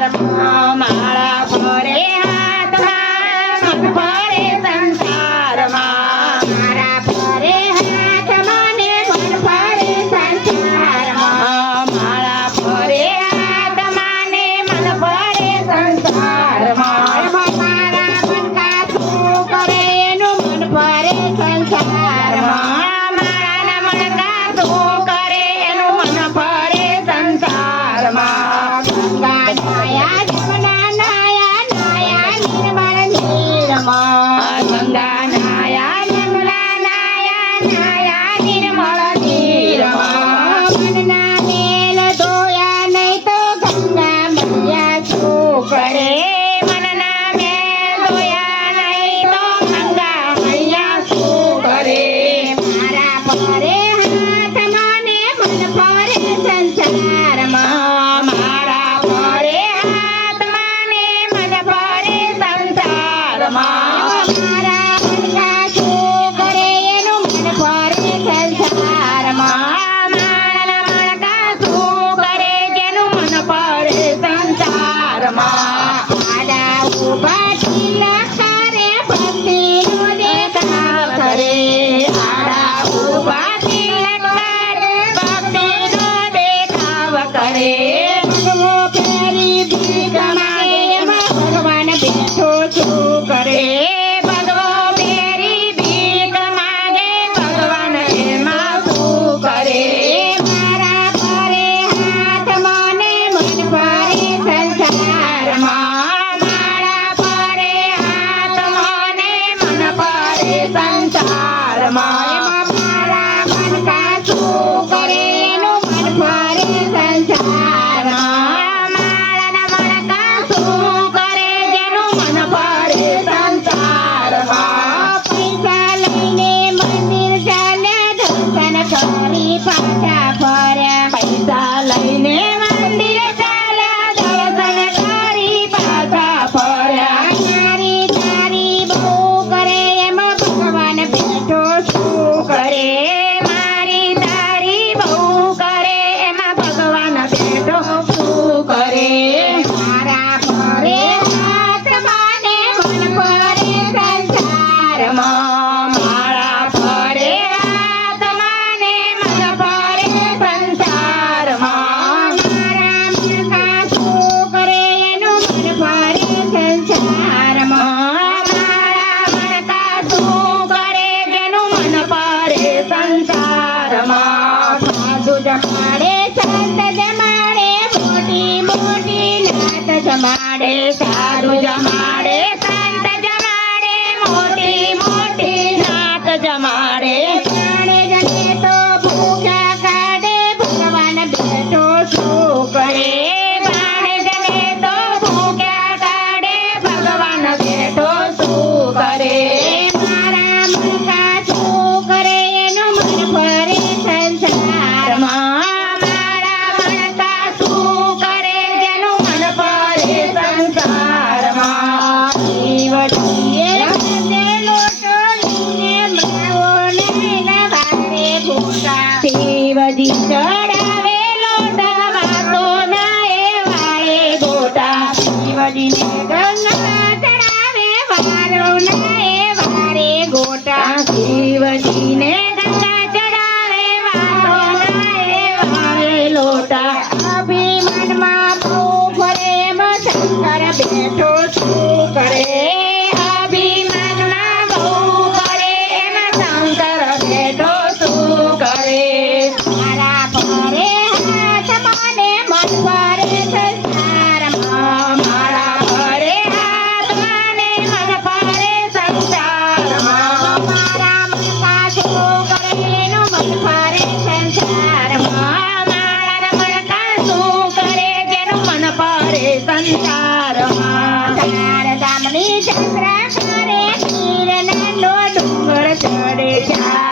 સંસારમાં માળા ફરે હાથમાં મન ફરે સંસારમાં મારા ફરે હાથમાં ને મન ફરે સંસારમાં માળા ફરે હાથમાં ને મન ફરે સંસારમાં મારા મન કાઠું કરે એનું મન ફરે સંસારમાં મારા મન કાઠું કરે એનું મન ફરે સંસારમાં ગંગા નાયા જમના નાયા નાયા નિર્મળ નીરમાં ગંગા નાયા યમુના નાયા નાયા નિર્મળ નીરમાં મનના મેલ ધોયા નહીં તો ગંગા મૈયા શું કરે મનના મેલ ધોયા નહીં તો ગંગા મૈયા શું કરે મારા ફરે હાથમાં ને મન ફરે સંસારમાં મારા ફરે હાથમાં ને મન ફરે સંસારમાં મારા મન કાઠું કરે એનું મન ફરે સંસારમાં મારા મન કાઠું કરે જેનું મન ફરે સંસારમાં આડા ઊભા તિલક કરે ભક્તિનો દેખાવ કરે આડા ઊભા તિલક કરે ભક્તિનો દેખાવ કરે ભગવો પેરી ભીખ માંગે એમાં ભગવાન બેઠો શું કરે ભગવો બેરી ભીખ માંગે ભગવાન એમાં શું કરે મારા ફરે હાથમાં ને મન ફરે સંસારમાં માળા ફરે હાથમાં ને મન ફરે સંસારમાં એમાં મારા મન કાઠું કરે એનું મન ફરે સંસારમાં માળાના મન કાઠું કરે જેનું મન ફરે સંસારમાં પૈસા લઈને મંદિર ચાલ્યા દર્શન કરી પાછા ફર્યા પૈસા લઈને મંદિર ચાલ્યા દર્શન કરી પાછા ફર્યા મારી તારી બહુ કરે એમાં ભગવાન બેઠો શું કરે મારી તારી બહુ કરે એમાં ભગવાન બેઠો શું કરે મારા ફરે હાથમાં ને મન ફરે સંસારમાં માળા ફરે હાથમાં ને મન ફરે સંસારમાં મારા મન કાઠું કરે એનું મન ફરે સંસારમાં મારા મન કાઠું કરે જેનું મન ફરે સંસારમાં સાધુ જમાડે સંત જમાડે મોટી મોટી નાત જમાડે સાધુ જમાડે સંત જમાડે મોટી મોટી નાત જમાડે જાણે જને તો ભૂખ્યા કાઢે ભગવાન બેઠો શું કરે બાણે જને તો ભૂખ્યા કાઢે ભગવાન બેઠો શું કરે મારા મન કાઠું કરે એનું મન ફરે સંસારમાં મારા મન કાઠું કરે જેનું મન ફરે સંસારમાં શિવજીએ રાતે લોટો લઈને મૃગોને નવારે ગોટા શિવજી ચડાવે લોટામાં સોના એ વાળે ગોટા શિવજીને ગંગા ચડાવે વારો નાએ વારે ગોટા શિવજીને ગંગા ચડાવે વાસોના એ વાળે લોટા અભિમાનમાં બહુ ફરે એમ શંકર બેઠો શું કરે અભિમાનમાં બહુ કરે એમાં શંકર બેઠો શું કરે મારા ફરે હાથમાં ને મન ફરે સંસારમાં મારા ફરે હાથમાં ને મન ફરે સંસારમાં મારા મન કાઠું કરે એનું મન ફરે સંસારમાં મારા મન કાઠું કરે જેનું મન ફરે સંસારમાં ચાર ધામની યાત્રા કરે તીરના લો ડુંગર ચડે ચાર